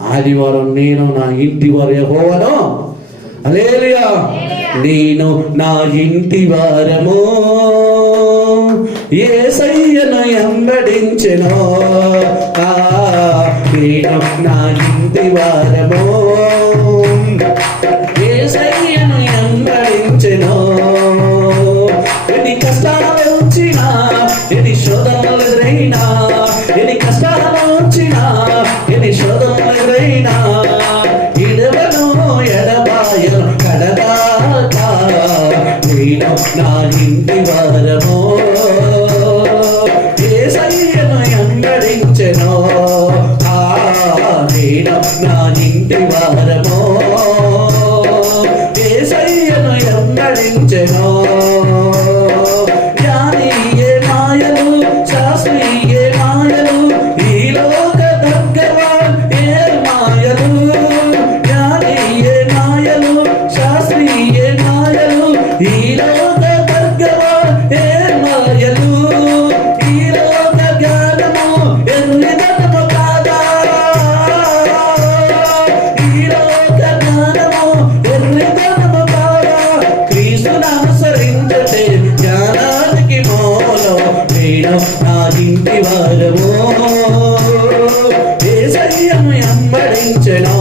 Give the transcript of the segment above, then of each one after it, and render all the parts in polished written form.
ఆదివారం నేను నా ఇంటి వారు యెహోవాను, హల్లెలూయా, నేను నా ఇంటి వారము యేసయ్యను వెంబడించెను. నేను నా ఇంటి వారము యేసయ్యను వెంబడించెను. ఎన్ని కష్టాలు వచ్చినా, ఎన్ని శోధనలు ఎదురైనా, ఎన్ని కష్టాలు వచ్చినా, ఎన్ని శోధనలు ఎదురైనా, ఇడవను ఎడబాయను కడదాకా నేను నా ఇంటి వారము యేసయ్యను వెంబడించెను. నేను నా ఇంటి వారము యేసయ్యను వెంబడించెను. జ్ఞానియే మాయలు, శాస్త్రీయే మాయలు, ఈ లోక దగ్గవా ఏ మాయలు. జ్ఞానియే మాయలు, శాస్త్రీయే మాయలు, ఈ లోక దగ్గవా ఏ మాయలు. ఈ లోక జ్ఞానము ఎర్రిదనము కాదా, ఈ లోక జ్ఞానము ఎర్రిదనము కాదా. క్రీస్తును అనుసరించటే జ్ఞానానికి మూలం. నేను నా ఇంటి వారము యేసయ్యను వెంబడించెను.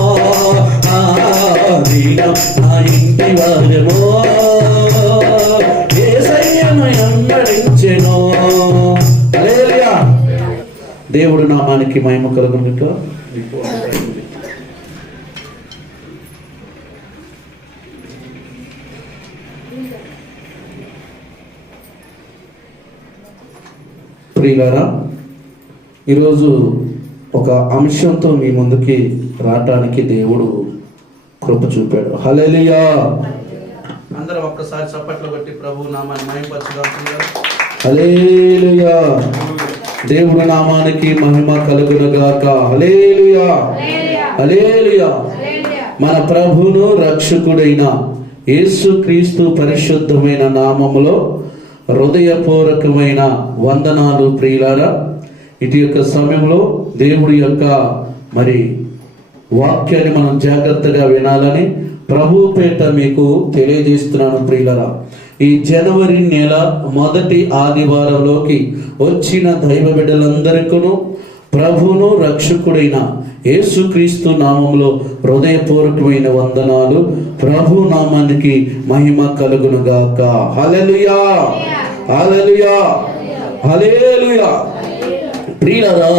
నేను నా ఇంటి వారము యేసయ్యను వెంబడించెను. హల్లెలూయా. దేవుడు నామానికి మహిమ కలుగును గాక. ప్రియులారా, ఈరోజు ఒక అంశంతో మీ ముందుకి రావటానికి దేవుడు కృప చూపాడు. హల్లెలూయా. అందరూ ఒక్కసారి చప్పట్లు కొట్టి ప్రభు నామాన్ని మహిమపరచుదాం. హల్లెలూయా. దేవుడి నామానికి మహిమ కలుగును గాక. హల్లెలూయా, హల్లెలూయా. మన ప్రభువును రక్షకుడైన యేసుక్రీస్తు పరిశుద్ధమైన నామములో హృదయపూర్వకమైన వందనాలు. ప్రియులారా, ఇటు యొక్క సమయంలో దేవుడి యొక్క మరి వాక్యాన్ని మనం జాగ్రత్తగా వినాలని ప్రభు పేట మీకు తెలియజేస్తున్నాను. ప్రియులారా, ఈ జనవరి నెల మొదటి ఆదివారంలోకి వచ్చిన దైవ బిడ్డలందరికీ ప్రభువును రక్షకుడైన యేసుక్రీస్తు నామంలో హృదయపూర్వకమైన వందనాలు. ప్రభు నామానికి మహిమ కలుగును గాక. హల్లెలూయా, హల్లెలూయా, హల్లెలూయా. ప్రియులారా,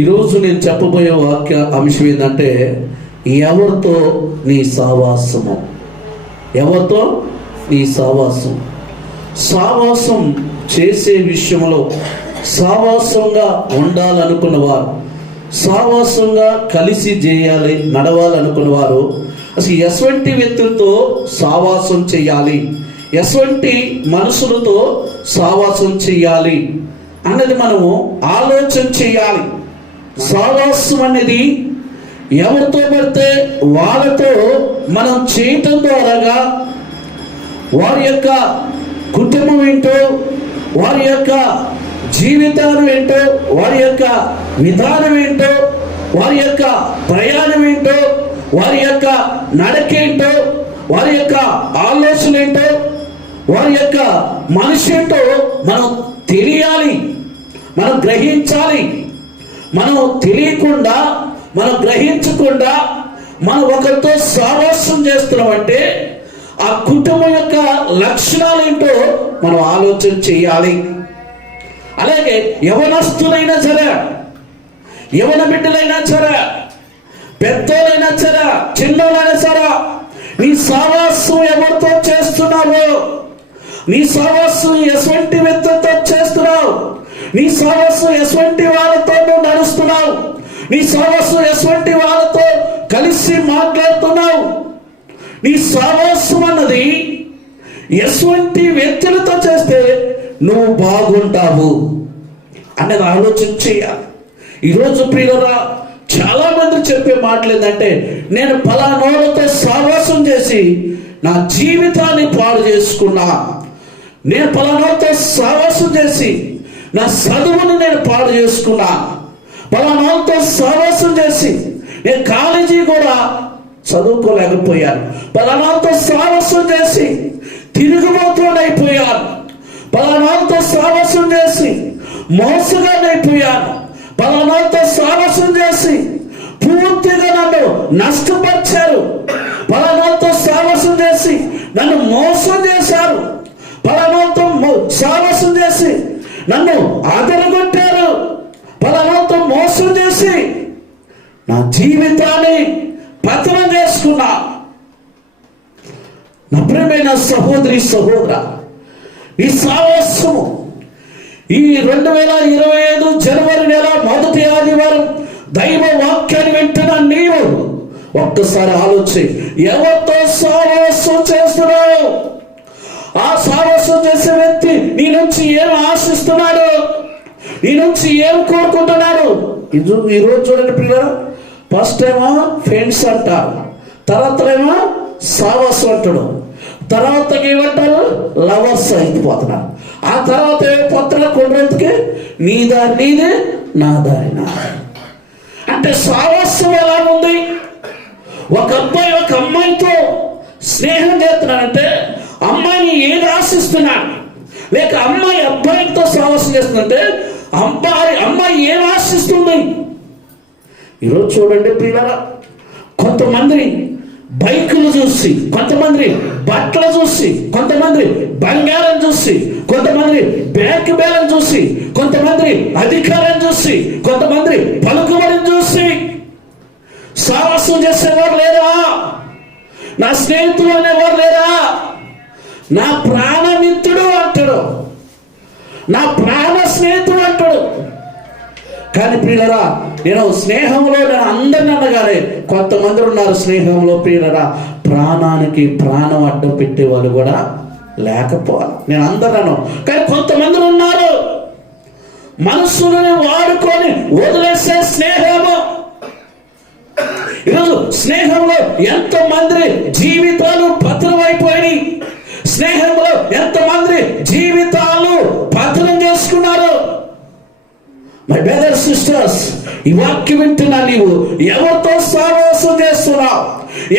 ఈరోజు నేను చెప్పబోయే వాక్య అంశం ఏంటంటే, ఎవరితో నీ సావాసము, ఎవరితో నీ సావాసం. సావాసం చేసే విషయంలో సావాసంగా ఉండాలనుకున్నవారు, సావాసంగా కలిసి చేయాలి, నడవాలనుకున్నవారు అసలు ఎటువంటి వ్యక్తులతో సావాసం చేయాలి, ఎటువంటి మనుషులతో సావాసం చేయాలి అన్నది మనము ఆలోచన చేయాలి. సావాసం అనేది ఎవరితో పడితే వాళ్ళతో మనం చేయటం ద్వారాగా వారి యొక్క కుటుంబం ఏంటో, వారి యొక్క జీవితాలు ఏంటో, వారి యొక్క విధానం ఏంటో, వారి యొక్క ప్రయాణం ఏంటో, వారి యొక్క నడకేంటో, వారి యొక్క ఆలోచన ఏంటో, వారి యొక్క మనిషి ఏంటో మనం తెలియాలి, మనం గ్రహించాలి. మనం తెలియకుండా, మనం గ్రహించకుండా మనం ఒకరితో సావాసం చేస్తున్నామంటే ఆ కుటుంబం యొక్క లక్షణాలు ఏంటో మనం ఆలోచన చేయాలి. అలాగే యవనస్తులైనా సరే, యవన బిడ్డలైనా సరే, పెద్దోళ్ళైనా సరే, చిన్నోళ్ళైనా సరే, నీ సావాసం ఎవరితో చేస్తున్నావు, నీ సావాసం ఎటువంటి వ్యక్తులతో చేస్తున్నావు, నీ సావాసం ఎటువంటి వాళ్ళతో నువ్వు నడుస్తున్నావు, నీ సావాసం ఎటువంటి వాళ్ళతో కలిసి మాట్లాడుతున్నావు, నీ సావాసం అన్నది ఎటువంటి వ్యక్తులతో చేస్తే నువ్వు బాగుంటావు అనేది ఆలోచన చేయాలి. ఈరోజు ప్రియులారా, చాలా మంది చెప్పే మాటలు ఏంటంటే, నేను ఫలానోళ్ళతో సావాసం చేసి నా జీవితాన్ని పాడు చేసుకున్నా, నేను ఫలానోళ్ళతో సావాసం చేసి నా చదువుని నేను పాడు చేసుకున్నా, ఫలానోళ్ళతో సావాసం చేసి నేను కాలేజీ కూడా చదువుకోలేకపోయాను. పలానాతో సాహసం చేసి తిరుగుబోతుడైపోయాను. పలానాతో సాహసం చేసి మోసగానైపోయాను. పలానాతో సాహసం చేసి పూర్తిగా నన్ను నష్టపరిచారు. పలానాతో సాహసం చేసి నన్ను మోసం చేశారు. పలానాతో సాహసం చేసి నన్ను ఆదరగొట్టారు. పలానాతో మోసం చేసి నా జీవితాన్ని పతనం చేసుకున్నా. నా ప్రియమైన సహోదరి సహోదర, ఈ సాహసము ఈ 2025 జనవరి నెల మొదటి ఆదివారం దైవ వాక్యాన్ని వింటున్న నీవు ఒక్కసారి ఆలోచి, ఎవరితో సాహసం చేస్తున్నావు? ఆ సాహసం చేసే వ్యక్తి నీ నుంచి ఏం ఆశిస్తున్నాడు? నీ నుంచి ఏం కోరుకుంటున్నాడు? ఈరోజు చూడండి పిల్లలు, ఫస్ట్ ఏమో ఫ్రెండ్స్ అంటారు, తర్వాత ఏమో సాహసం అంటాడు, తర్వాత ఏమంటారు లవర్స్ అయిపోతున్నారు. ఆ తర్వాత ఏమైపోతున్నా కొన్ని రోజులకి నీ దారి నీదే, నా దారి నాదే. అంటే సాహసం ఎలా ఉంది? ఒక అబ్బాయి ఒక అమ్మాయితో స్నేహం చేస్తున్నాడంటే అమ్మాయిని ఏది ఆశిస్తున్నాడు? లేక అమ్మాయి అబ్బాయితో సాహసం చేస్తుందంటే అమ్మాయి ఏం ఆశిస్తుంది? ఈరోజు చూడండి పిల్లల, కొంతమంది బైకులు చూసి, కొంతమంది బట్టలు చూసి, కొంతమంది బంగారం చూసి, కొంతమంది బ్యాంక్ బ్యాలెన్స్ చూసి, కొంతమంది అధికారం చూసి, కొంతమంది పలుకుబడిని చూసి సాహసం చేసేవారు లేరా? నా స్నేహితులు అనేవారు లేరా? నా ప్రాణమిత్రుడు అంటాడు, నా ప్రాణ స్నేహితుడు అంటాడు. కానీ ప్రియులరా, నేను స్నేహంలో నేను అందరిని అనగానే కొంతమంది ఉన్నారు స్నేహంలో ప్రియులరా, ప్రాణానికి ప్రాణం అడ్డం పెట్టే వాళ్ళు కూడా లేకపోవాలి. నేను అందరను, కానీ కొంతమంది ఉన్నారు మనస్సుని వాడుకొని వదిలేసే స్నేహము. ఈరోజు స్నేహంలో ఎంతమంది జీవితాలు పతనమైపోయి, స్నేహంలో ఎంతమంది జీవితాలు పతనం చేసుకున్నారు. మై బ్రదర్ సిస్టర్స్, ఈ వాక్యం వింటున్నా నీవు ఎవరితో సావాసం చేస్తున్నావు?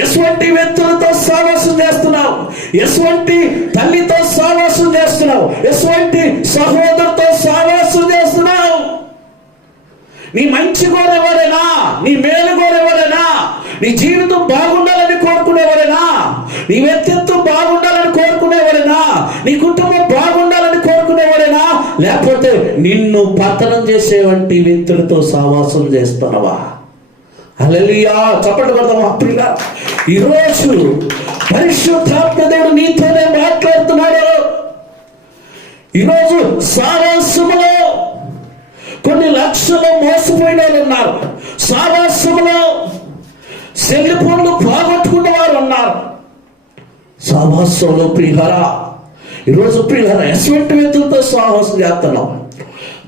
ఎటువంటి వ్యక్తులతో సావాసం చేస్తున్నావు? ఎటువంటి తల్లితో సావాసం చేస్తున్నావు? ఎటువంటి సహోదరుతో సావాసం చేస్తున్నావు? నీ మంచి కోరేవాడేనా? నీ మేలు కోరేవాడేనా? నీ జీవితం బాగుండాలని కోరుకునేవాడేనా? నీ వ్యక్తిత్వం బాగుండాలని కోరుకునేవాడేనా? నీ కుటుంబం బాగుండాలని కోరుకునేవాడేనా? లేకపోతే నిన్ను పతనం చేసేవంటి వ్యక్తులతో సావాసం చేస్తున్నావా? హల్లెలూయా, చప్పట్లు కొడదామా ప్రియులా? ఈరోజు పరిశుద్ధాత్మ దేవుడు నీతోనే మాట్లాడుతున్నాడు. ఈరోజు సావాసములో కొన్ని లక్షలు మోసపోయిన వాళ్ళు ఉన్నారు. సావాసములో సెల్ ఫోన్లు పోగొట్టుకున్న వారు ఉన్నారు. సావాసంలో ప్రియులారా, ఈరోజు ప్రియులారా, ఎటువంటి వ్యక్తులతో సావాసం చేస్తున్నావు?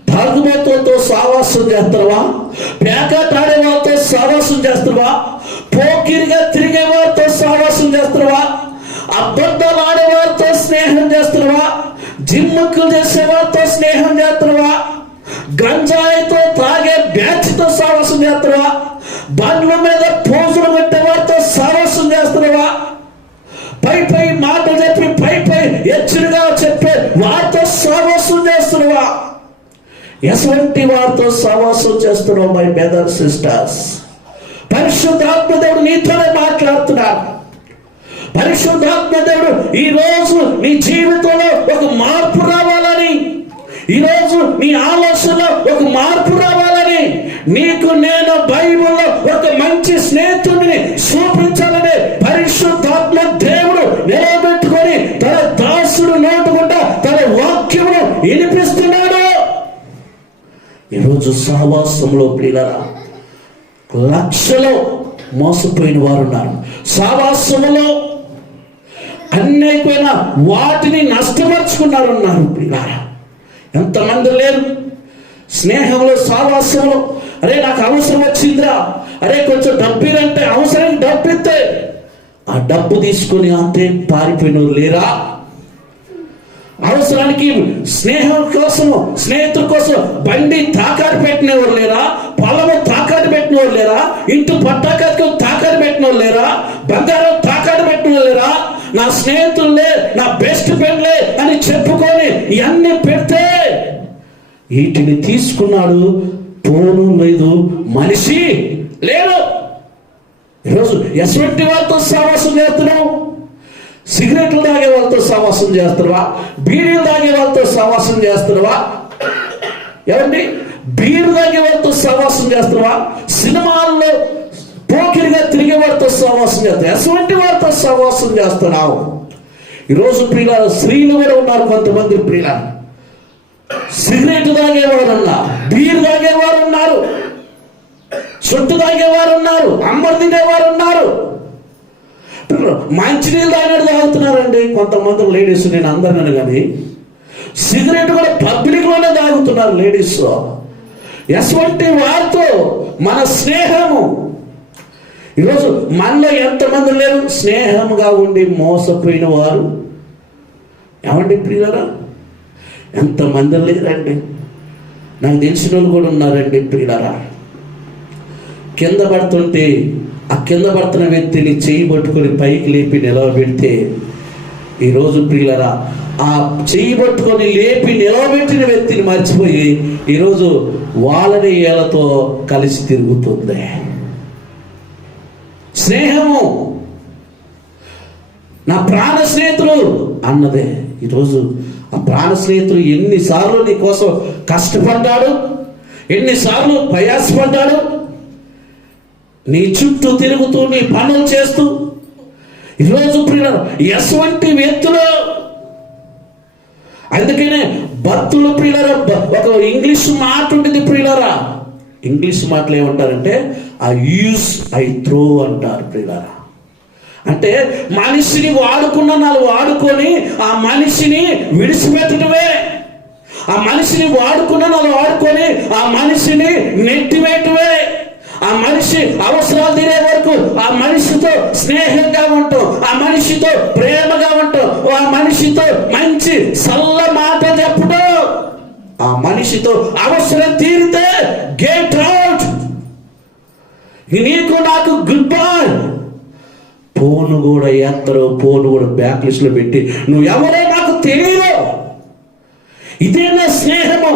తాగుబోతులతో సావాసం చేస్తున్నావా? పేకాట ఆడే వాళ్ళతో సావాసం చేస్తున్నావా? పోకిరిగా తిరిగే వారితో సావాసం చేస్తున్నావా? అబద్ధాలు ఆడేవారితో స్నేహం చేస్తున్నావా? జిమ్ముక్కులు చేసే వారితో స్నేహం చేస్తున్నావా? గంజాయితో తాగే బ్యాచ్తో సావాసం చేస్తున్నావా? బండ్ల మీద పోజులు పెట్టే వారితో సావాసం చేస్తున్నావా? పై పై మాటలు చెప్పి పై పై హెచ్చరిగా చెప్పే వారితో సావాసం చేస్తున్నావా? ఎటువంటి వారితో సావాసం చేస్తున్నావు? మై బ్రదర్ సిస్టర్స్, పరిశుద్ధాత్మ దేవుడు నీతోనే మాట్లాడుతున్నాడు. పరిశుద్ధాత్మ దేవుడు ఈ రోజు నీ జీవితంలో ఒక మార్పు రావాలని, ఈరోజు నీ ఆలోచనలో ఒక మార్పు రావాలని, నీకు నేను బైబిల్లో ఒక మంచి స్నేహితుడిని చూపించాలని పరిశుద్ధాత్మ దేవుడు నిలబెట్టుకొని తన దాసుడు నోటుకుంటా తన వాక్యమును వినిపిస్తున్నాడు. ఈరోజు సహవాసంలో ప్రియులారా లక్షలో మోసపోయిన వారు ఉన్నారు. సహవాసములో అన్నైపోయిన వాటిని నష్టపరుచుకున్నారు ఉన్నారు ప్రియులారా. ఎంతమంది లేరు స్నేహంలో సహవాసంలో? అరే నాకు అవసరం వచ్చిందిరా, అరే కొంచెం డబ్బులంటే అవసరం, డబ్బు ఇస్తే ఆ డబ్బు తీసుకొని అంతే పారిపోయిన లేరా? అవసరానికి స్నేహం కోసం, స్నేహితుల కోసం బండి తాకట్టు పెట్టినవారు లేరా? పొలము తాకట్టు పెట్టినవారు లేరా? ఇంటి పట్టాకట్టు తాకట్టు పెట్టినవారు లేరా? బంగారం తాకట్టు పెట్టినవారు లేరా? నా స్నేహితులే, నా బెస్ట్ ఫ్రెండ్లే అని చెప్పుకొని ఇవన్నీ పెడితే వీటిని తీసుకున్నాడు, పోను లేదు, మనిషి లేదు. ఈరోజు ఎటువంటి వాళ్ళతో సహవాసం చేస్తున్నావు? సిగరెట్లు తాగే వాళ్ళతో సహవాసం చేస్తున్నావా? బీడీలు తాగే వాళ్ళతో సహవాసం చేస్తున్నావా? ఏమండి, బీరు తాగే వాళ్ళతో సహవాసం చేస్తున్నావా? సినిమాల్లో పోకిరిగా తిరిగే వారితో సహవాసం చేస్తావు. ఎటువంటి వారితో సహవాసం చేస్తున్నావు? ఈరోజు ప్రియుల స్త్రీలు కూడా ఉన్నారు కొంతమంది. ప్రియుల సిగరెట్ తాగేవారు ఉన్నారు, బీరు తాగేవారు ఉన్నారు, చుట్టు తాగేవారు ఉన్నారు, అమ్మరు తినేవారు ఉన్నారు, మంచినీళ్ళు తాగుతున్నారండి కొంతమంది లేడీస్. నేను అందరిని కానీ సిగరెట్ కూడా పబ్లిక్ లోనే తాగుతున్నారు లేడీస్. ఎటువంటి వారితో మన స్నేహము? ఈరోజు మనలో ఎంతమంది లేరు స్నేహముగా ఉండి మోసపోయిన వారు? ఏమండి ప్రియులారా, ఎంతమంది లేరండి. నాకు తెలిసిన వాళ్ళు కూడా ఉన్నారండి ప్రియులారా. కింద పడుతుంటే ఆ కింద పడుతున్న వ్యక్తిని చేయి పట్టుకొని పైకి లేపి నిలవబెడితే, ఈరోజు ప్రియులరా ఆ చేయి పట్టుకొని లేపి నిలవబెట్టిన వ్యక్తిని మర్చిపోయి ఈరోజు వాళ్ళని ఏళ్ళతో కలిసి తిరుగుతుంది. స్నేహము నా ప్రాణ స్నేహితులు అన్నదే. ఈరోజు ఆ ప్రాణ స్నేహితులు ఎన్నిసార్లు నీ కోసం కష్టపడ్డాడు, ఎన్నిసార్లు ప్రయాసపడ్డాడు, నీ చుట్టూ తిరుగుతూ నీ పనులు చేస్తూ. ఈరోజు ప్రియులారా ఎటువంటి వ్యక్తులు? అందుకనే భక్తులు ప్రియులారా, ఒక ఇంగ్లీష్ మాట ఉంటుంది ప్రియులారా. ఇంగ్లీష్ మాటలు ఏమంటారంటే ఐ యూజ్ ఐ త్రో అంటారు ప్రియులారా. అంటే మనిషిని వాడుకున్న నాలుగు వాడుకొని ఆ మనిషిని విడిచిపెట్టడమే. ఆ మనిషిని వాడుకున్న నాలుగు వాడుకొని ఆ మనిషిని నెట్టివేయటమే. ఆ మనిషి అవసరాలు తీరే వరకు ఆ మనిషితో స్నేహంగా ఉంటాం, ఆ మనిషితో ప్రేమగా ఉంటాం, ఆ మనిషితో మంచి సల్ల మాట చెప్పడం, ఆ మనిషితో అవసరం తీరితే గెట్ అవుట్, నీకు నాకు గుడ్ బై. ఫోన్ కూడా ఎత్తరు, ఫోన్ కూడా బ్యాక్ లిస్ట్ లో పెట్టి నువ్వు ఎవరో నాకు తెలియదు. ఇదే నా స్నేహము,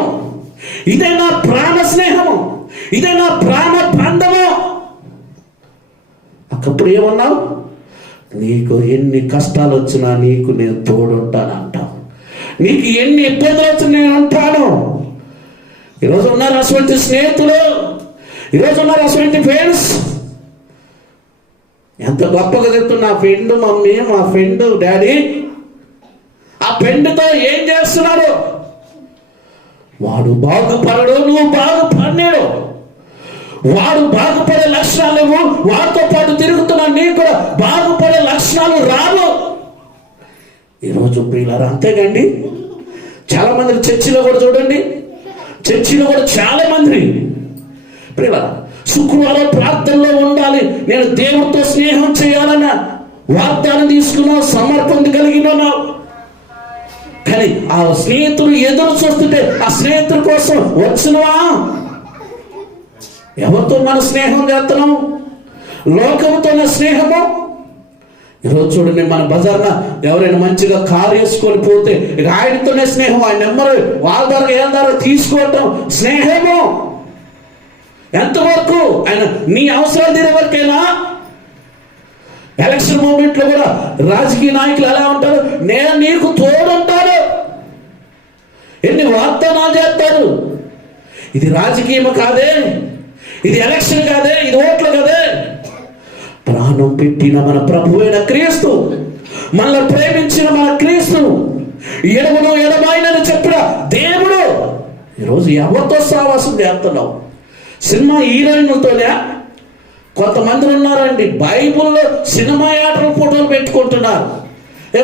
ఇదే నా ప్రాణ స్నేహము, ఇదే నా ప్రాణ బంధము. అప్పుడు ఏమన్నావు? నీకు ఎన్ని కష్టాలు వచ్చినా నీకు నేను తోడుంటాను అంటావు. నీకు ఎన్ని ఇబ్బందులు వచ్చినా నేను ఉంటాను. ఈరోజు ఉన్నారు అటువంటి స్నేహితులు, ఈరోజు ఉన్నారు అటువంటి ఫ్రెండ్స్. ఎంత గొప్పగా చెప్తున్నా, నా ఫ్రెండ్ మమ్మీ, మా ఫ్రెండ్ డాడీ. ఆ ఫ్రెండ్తో ఏం చేస్తున్నారు? వాడు బాగుపడడు, నువ్వు బాగుపడినాడు. వాడు బాగుపడే లక్షణాలు లేవు, వాడితో పాటు తిరుగుతున్నా నీకు కూడా బాగుపడే లక్షణాలు రావు. ఈరోజు ప్రియులారా అంతేగాండి. చాలా మంది చర్చిలో కూడా చూడండి, చర్చిలో కూడా చాలా మంది ప్రియులారా శుక్రవారం ప్రార్థనలో ఉండాలి, నేను దేవుడితో స్నేహం చేయాలన్న వాగ్దానం తీసుకున్నావు, సమర్పణ కలిగిన ఉన్నావు. కానీ ఆ స్నేహితులు ఎదురు చూస్తుంటే ఆ స్నేహితుల కోసం వచ్చినవా? ఎవరితో మన స్నేహం చేస్తున్నాం? లోకంతోనే స్నేహము. ఈరోజు చూడండి, మన బజార్న ఎవరైనా మంచిగా కారు వేసుకొని పోతే ఇక ఆయనతోనే స్నేహం, ఆయన నెంబర్ వాళ్ళ ద్వారా ఏళ్ళ ద్వారా తీసుకోవటం స్నేహము. ఎంతవరకు? ఆయన నీ అవసరాలు తీరే వరకేనా? ఎలక్షన్ మూమెంట్లో కూడా రాజకీయ నాయకులు ఎలా ఉంటారు? నేను నీకు తోడుంటాను. ఎన్ని వాగ్దానాలు చేస్తారు. ఇది రాజకీయం కాదే, ఇది ఎలక్షన్ కాదే, ఇది ఓట్లు కాదే. ప్రాణం పెట్టిన మన ప్రభువైన క్రీస్తు, మనల్ని ప్రేమించిన మన క్రీస్తు, ఎడమను ఎడమాయనని చెప్పిన దేవుడు. ఈరోజు ఎవరితో సహవాసం చేస్తున్నావు? సినిమా హీరోయిన్లతోనే. కొంతమంది ఉన్నారండి బైబుల్లో సినిమా యాటల ఫోటోలు పెట్టుకుంటున్నారు.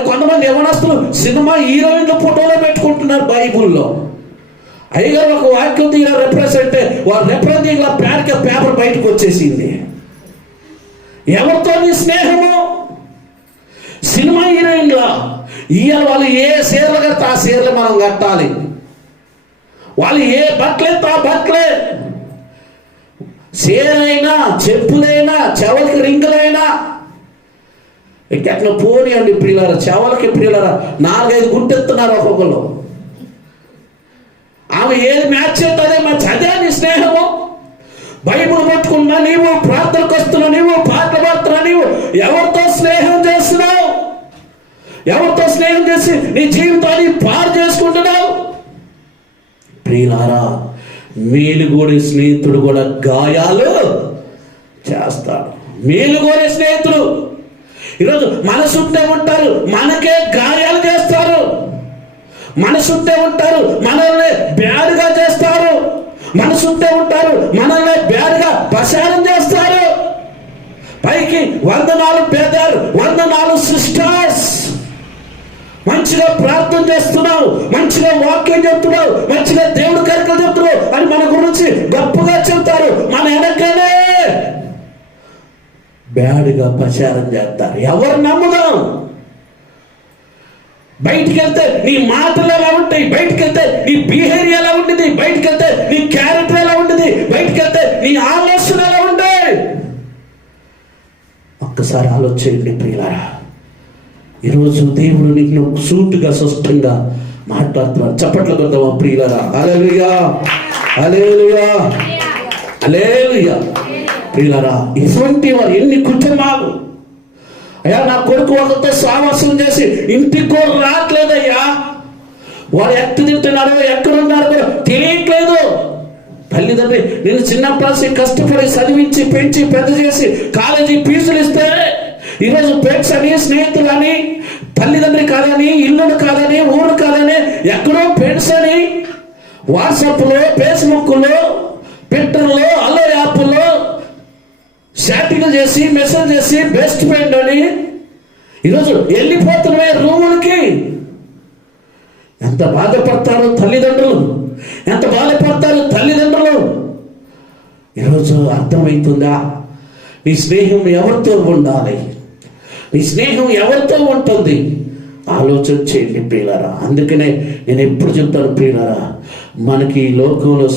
కొంతమంది యవనస్తులు సినిమా హీరోయిన్ల ఫోటోలు పెట్టుకుంటున్నారు బైబుల్లో. అయ్యగారు ఒక వాక్యం తీరా రిప్రజెంట్, వారు రిప్రజెంట్ పేపర్ బయటకు వచ్చేసింది. ఎవరితో నీ స్నేహము? సినిమా హీరోయిన్లా, ఇవాళ వాళ్ళు ఏ చీరలు కడితే ఆ చీరలు మనం కట్టాలి. వాళ్ళు ఏ బట్టలైతే ఆ బట్టలే. చీరైనా, చెప్పులైనా, చెవులకి రింగులైనా ఎట్లా పోనీ అండి ప్రియులారా. చెవులకి ప్రియులారా 4-5 గుంటెత్తున్నారు ఒక్కొక్కరు. ఆమె ఏది మ్యాచ్ చేస్తుందే మ్యాచ్. అదే నీ స్నేహము. బైబుల్ పట్టుకున్నా నీవు, ప్రార్థనకు వస్తున్నా నీవు, పాటలు పాడుతున్నా నీవు, ఎవరితో స్నేహం చేస్తున్నావు? ఎవరితో స్నేహం చేసి నీ జీవితాన్ని పాడు చేసుకుంటున్నావు? ప్రియులారా, మేలుగోడే స్నేహితుడు కూడా గాయాలు చేస్తాడు. మేలుగోడే స్నేహితుడు ఈరోజు మన చుట్టే ఉంటారు, మనకే గాయాలు చేస్తారు. మన చుట్టే ఉంటారు, మనల్ని బ్యాడ్గా చేస్తారు. మన చుట్టే ఉంటారు, మనల్ని బ్యాడ్గా ప్రచారం చేస్తారు. పైకి 104 పేదాలు, 104 సిస్టర్స్. మంచిగా ప్రార్థన చేస్తున్నావు, మంచిగా వాక్యం చెప్తున్నావు, మంచిగా దేవుడు కరికలు చెప్తున్నావు అని మన గురించి గొప్పగా చెప్తారు. మన వెనకనే బ్యాడ్గా ప్రచారం చేస్తారు. ఎవరు నమ్ముదాం? బయటికి వెళ్తే నీ మాటలు ఎలా ఉంటాయి, బయటికి వెళ్తే నీ బిహేవియర్ ఎలా ఉంటుంది, బయటికి వెళ్తే నీ క్యారెక్టర్ ఎలా ఉంటుంది, బయటికి వెళ్తే నీ ఆలోచన ఎలా ఉంటాయి. ఒక్కసారి ఆలోచించండి ప్రియులారా. ఈరోజు దేవుడు నీకు సూటుగా స్పష్టంగా మాట్లాడుతున్నాడు. చప్పట్లు కొద్దామా ప్రియులారా? హల్లెలూయా, హల్లెలూయా, హల్లెలూయా. ప్రియులారా, ఇటువంటి వారు ఎన్ని కుటుంబాలు. అయ్యా, నా కొడుకు ఒకరితో సావాసం చేసి ఇంటికి కూడా రావట్లేదయ్యా. వాడు ఎక్కడ తింటున్నారో ఎక్కడున్నారో కూడా తెలియట్లేదు. తల్లిదండ్రి నేను చిన్నప్పటి కష్టపడి చదివించి పెంచి పెద్ద చేసి కాలేజీ ఫీజులు ఇస్తే ఈరోజు ఫ్రెండ్స్ అని, స్నేహితులు అని, తల్లిదండ్రి కాదని, ఇల్లును కాదని, ఊరు కాదని, ఎక్కడో ఫ్రెండ్స్ అని వాట్సాప్లో, ఫేస్బుక్లో, ట్విట్టర్లో, అల్లో యాప్లో చాటింగ్ చేసి మెసేజ్ చేసి బెస్ట్ ఫ్రెండ్ అని ఈరోజు వెళ్ళిపోతున్నవే రూములకి. ఎంత బాధపడతారు తల్లిదండ్రులు, ఎంత బాధపడతారు తల్లిదండ్రులు. ఈరోజు అర్థమవుతుందా? నీ స్నేహం ఎవరితో ఉండాలి, నీ స్నేహం ఎవరితో ఉంటుంది? ఆలోచన చేయండి ప్రియులారా. అందుకనే నేను ఎప్పుడు చెప్తాను ప్రియులారా, మనకి ఈ లోకంలో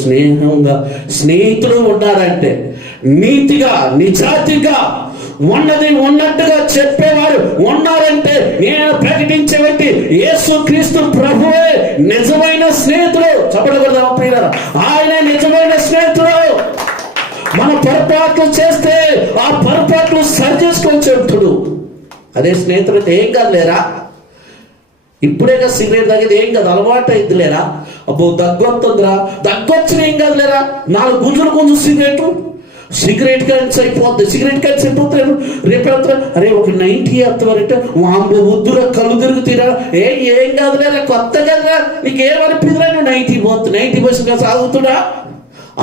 స్నేహితులు ఉన్నారంటే నీతిగా, నిజాతిగా, ఉన్నది ఉన్నట్టుగా చెప్పేవారు ఉన్నారంటే నేను ప్రకటించేవంటి యేసుక్రీస్తు ప్రభువే నిజమైన స్నేహితుడు. చెప్పకూడదు ప్రియులారా, ఆయనే నిజమైన స్నేహితుడు. మన పొరపాట్లు చేస్తే ఆ పొరపాట్లు సరి చేసుకొని చెప్తుడు. అదే స్నేహితులైతే ఏం కాదు లేరా, ఇప్పుడేగా సిగరెట్ తాగేది ఏం కాదు, అలవాటు అయింది లేరా. అబ్బో దగ్గొస్తుందిరా, దగ్గొచ్చిన ఏం కాదు లేరా, 4 గుంజులు సిగరెట్ క్యాన్స్ అయిపోద్ది. సిగరెట్ క్యాన్స్ అయిపోతారు. రేపు అరే ఒక 90 ఎత్తవారంటే వాంబో వద్దురా, కళ్ళు తిరుగుతారా, ఏం కాదు లేరా, కొత్త కదరా, నీకేమనిపిదిరా, నువ్వు 90 పోతుంది, 90% సాగుతుడా,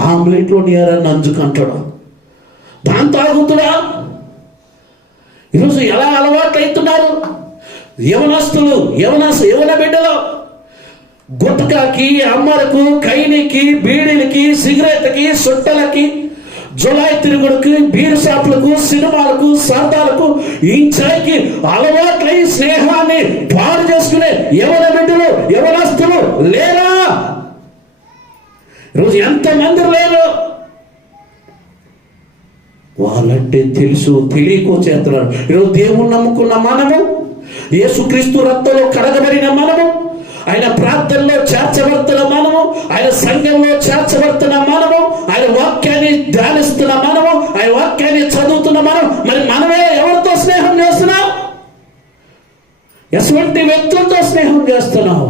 ఆమ్లెట్లో నీరా నంజుకంటాడు, దాంతో ఆగుతుడా. ఈరోజు ఎలా అలవాటు అవుతున్నారు యవనస్తులు, యవన బిడ్డలు. గుట్కాకి, అమ్మలకు, కైనికి, బీడీలకి, సిగరెట్కి, సుట్టలకి, జులాయి తిరుగుడుకి, బీరు షాపులకు, సినిమాలకు, సరదాలకు, ఇంచాయికి అలవాట్లై స్నేహాన్ని పాడు చేసుకునే యవన బిడ్డలు, యవనస్తులు లేరా? ఈరోజు ఎంతమంది లేరు? వాళ్ళంటే తెలుసు తెలియకో చేస్తున్నారు. ఈరోజు దేవుణ్ణి నమ్ముకున్న మనము, యేసుక్రీస్తు రక్తంలో కడగబడిన మనము, ఆయన ప్రార్థనలో చేర్చబడుతున్న మనము, ఆయన సంఘంలో చేర్చబడుతున్న మనము, ఆయన వాక్యాన్ని ధ్యానిస్తున్న మనము, ఆయన వాక్యాన్ని చదువుతున్న మనం, మరి మనమే ఎవరితో స్నేహం చేస్తున్నాం? ఎటువంటి వ్యక్తులతో స్నేహం చేస్తున్నావు?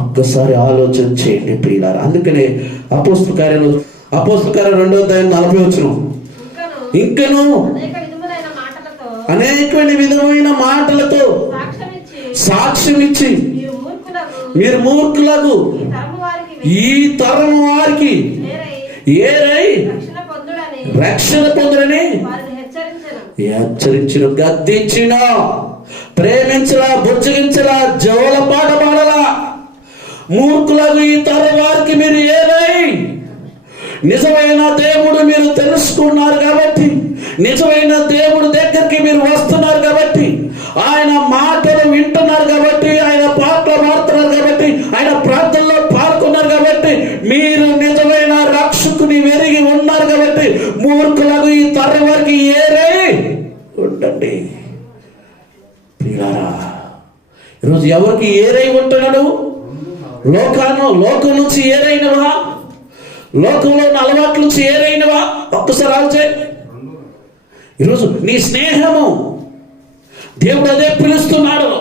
ఒక్కసారి ఆలోచన చేయండి ప్రియులారా. అందుకనే అపోస్తల కార్యాలు 2:40 ఇంకను అనేకమైన విధమైన మాటలతో సాక్ష్యం ఇచ్చి మీరు మూర్ఖులకు ఈ తరము వారికి ఏరై రక్షణ పొందురని హెచ్చరించిన, గద్దించిన, ప్రేమించలా, బుజ్జగించలా, జవల పాట పాడలా. మూర్ఖులకు ఈ తరం వారికి మీరు ఏరై, నిజమైన దేవుడు మీరు తెలుసుకున్నారు కాబట్టి, నిజమైన దేవుడు దగ్గరికి మీరు వస్తున్నారు కాబట్టి, ఆయన మాటలు వింటున్నారు కాబట్టి ప్రియులారా, ఈరోజు ఎవరికి ఏరై ఉంటున్నాడు? లోకం నుంచి ఏరైనవా? లోకంలో ఉన్న అలవాట్ల నుంచి ఏరైనవా? ఒక్కసారి ఆలోచే. ఈరోజు నీ స్నేహము దేవుడు అదే పిలుస్తున్నాడు.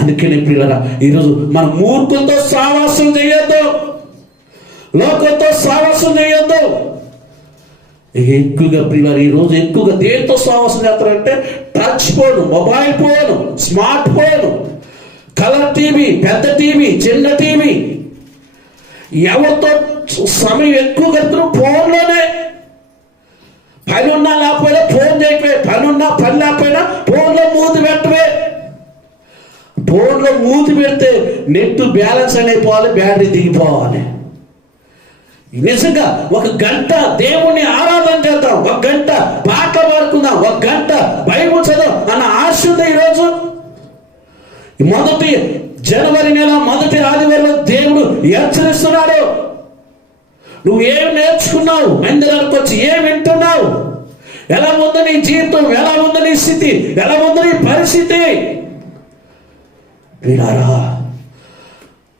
అందుకని ప్రియులారా, ఈరోజు మన మూర్ఖులతో సావాసం చేయొద్దు, లోకంతో సావాసం చేయొద్దు. ఎక్కువగా ప్రియులారా, ఈరోజు ఎక్కువగా దేంతో సావాసం చేస్తారంటే touch phone, mobile phone, smart phone, colour TV, పెద్ద టీవీ, చిన్న టీవీ. ఎవరితో సమయం ఎక్కువ గడుపుతున్న ఫోన్లోనే. పని ఉన్నా లేకపోయినా ఫోన్ చేయటమే, పని ఉన్నా పని లేకపోయినా ఫోన్లో మూతి పెట్టవే. ఫోన్లో మూతి పెడితే నెట్ బ్యాలెన్స్ అయిపోవాలి, బ్యాటరీ దిగిపోవాలి. నిజంగా ఒక గంట దేవుణ్ణి ఆరాధన చేద్దాం, ఒక గంట పాటలు పాడుకుందాం, ఒక గంట బైబిల్ చదువు అన్న ఆశ ఉంది. ఈరోజు మొదటి జనవరి నెల మొదటి ఆదివారంలో దేవుడు హెచ్చరిస్తున్నాడు. నువ్వు ఏం నేర్చుకున్నావు? మందిరానికి వచ్చి ఏం వింటున్నావు? ఎలా ఉందో నీ జీవితం? ఎలా ఉందో నీ స్థితి? ఎలా ఉందో నీ పరిస్థితి? వీరారా,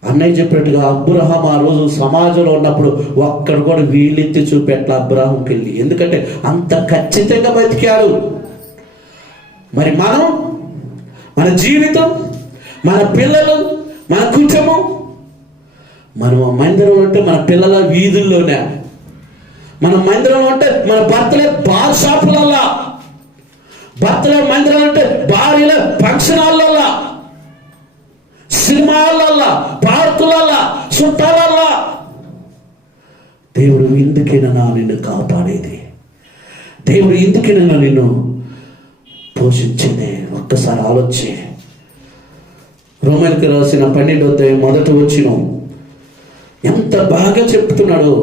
అన్నయ్య చెప్పినట్టుగా అబ్రహాం ఆ రోజు సమాజంలో ఉన్నప్పుడు ఒక్కడు కూడా వీళ్ళెత్తి చూపెట్ల అబ్రహాంకి వెళ్ళి. ఎందుకంటే అంత ఖచ్చితంగా బతికాడు. మరి మనం, మన జీవితం, మన పిల్లలు, మన కుటుంబం, మనం మందిరంలో ఉంటే మన పిల్లల వీధుల్లోనే, మన మందిరంలో ఉంటే మన భర్తలే బార్ షాపులల్లా, భర్తల మందిరాలు అంటే భార్యల ఫంక్షన్ హాల్లల్లా, సినిమాలల్లా, పార్కులల్లా, చుట్టాలల్లా. దేవుడు ఎందుకైనా నిన్ను కాపాడేది? దేవుడు ఎందుకైనా నిన్ను పోషించేది? ఒక్కసారి ఆలోచి. రోమన్కి రాసిన 12వ అధ్యాయం మొదటి వచనం ఎంత బాగా చెప్తున్నాడు.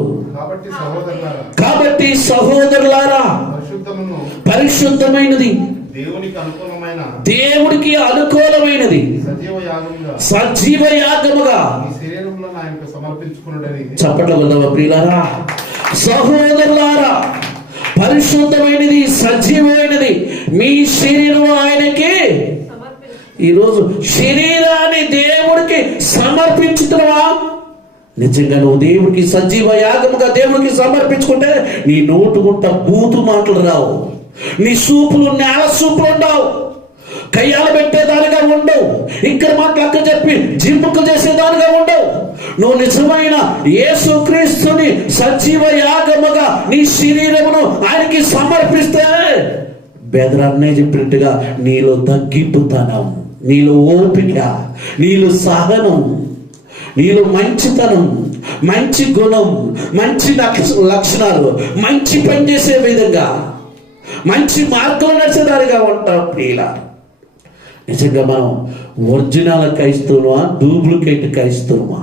కాబట్టి సహోదరులారా, పరిశుద్ధమైనది, దేవుడికి అనుకూలమైనది సజీవ యాగముగా చప్పట్ల వల్లవా ప్రియులారా? సహోదరులారా, పరిశుద్ధమైనది, సజీవమైనది మీ శరీరం ఆయనకి. ఈరోజు శరీరాన్ని దేవుడికి సమర్పించుతున్నావా? నిజంగా నువ్వు దేవుడికి సజీవ యాగముగా దేవుడికి సమర్పించుకుంటే నీ నోటు గుంట బూతు మాటలు రావు, నీ సూపులు నేల సూపులు ఉండవు, కయ్యాలు పెట్టేదానిగా ఉండవు, ఇక్కడ మాటలు అక్క చెప్పి జిమ్ముకు చేసేదానిగా ఉండవు. నువ్వు నిజమైన యేసుక్రీస్తుని సజీవ యాగముగా నీ శరీరమును ఆయనకి సమర్పిస్తే, బెదరన్నే చెప్పినట్టుగా నీలో తగ్గింపుతనం, నీలో ఓపిక, నీలో సహనం, నీలో మంచితనం, మంచి గుణం, మంచి లక్షణాలు, మంచి పని చేసే విధంగా, మంచి మార్గం నడిచేదానిగా ఉంటాం ప్రియుల. నిజంగా మనం ఒరిజినల్ క్రైస్తవులమా, డూప్లికేట్ క్రైస్తవులమా?